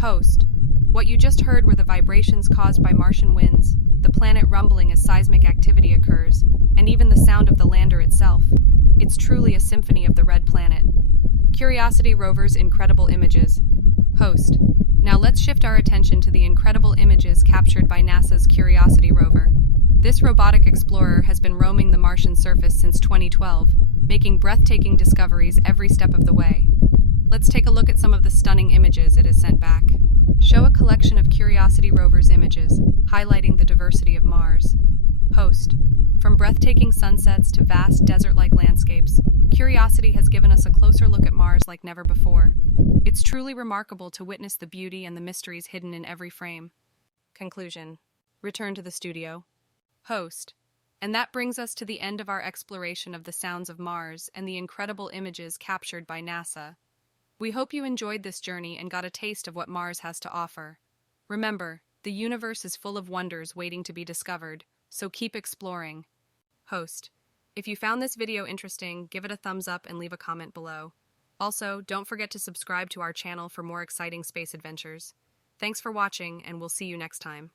Host. What you just heard were the vibrations caused by Martian winds, the planet rumbling as seismic activity occurs, and even the sound of the lander itself. It's truly a symphony of the red planet. Curiosity rover's incredible images. Host. Now let's shift our attention to the incredible images captured by NASA's Curiosity rover. This robotic explorer has been roaming the Martian surface since 2012, making breathtaking discoveries every step of the way. Let's take a look at some of the stunning images it has sent back. Show a collection of Curiosity rover's images, highlighting the diversity of Mars. Host. From breathtaking sunsets to vast desert-like landscapes, Curiosity has given us a closer look at Mars like never before. It's truly remarkable to witness the beauty and the mysteries hidden in every frame. Conclusion. Return to the studio. Host. And that brings us to the end of our exploration of the sounds of Mars and the incredible images captured by NASA. We hope you enjoyed this journey and got a taste of what Mars has to offer. Remember, the universe is full of wonders waiting to be discovered, so keep exploring. Host. If you found this video interesting, give it a thumbs up and leave a comment below. Also, don't forget to subscribe to our channel for more exciting space adventures. Thanks for watching, and we'll see you next time.